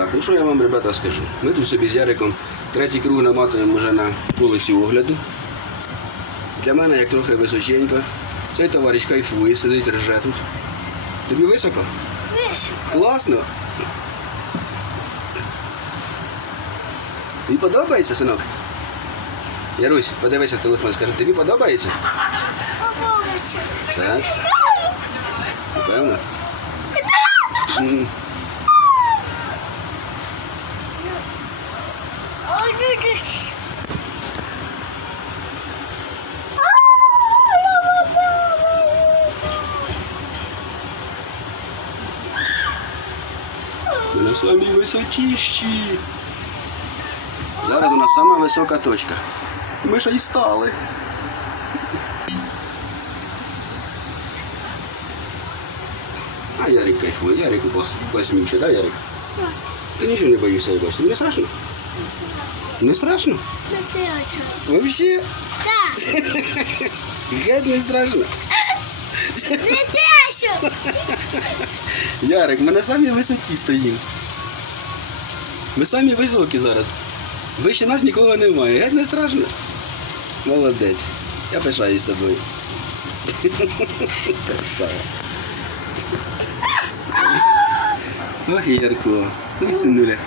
Так, ну що я вам, ребята, скажу? Ми тут собі з Яриком третій круг наматуємо вже на колесі огляду. Для мене як трохи височенько. Цей товариш кайфує, сидить, рже тут. Тобі високо? Вишенька. Класно. Тобі подобається, синок? Ярусь, подивися в телефон, скажи, тобі подобається? Поболося. Так. Напевно. М. Ой, люди. Ми на самій висотіщі. Зараз у нас сама висока точка. Ми ще й стали. А Ярик кайфує, Ярику пос- посміче, да, Ярик? Ти нічого не боїшся, я бачу. Тобі не страшно? Не страшно? Не тече. Вообще? Так. Геть не страшно. Не. Ярик, ми на самій висоті стоїмо. Ми самі високі зараз. Вище нас нікого немає. Геть не страшно. Молодець. Я пишаюсь тобою. Красава. Ох, Ярко. Ну, синуля.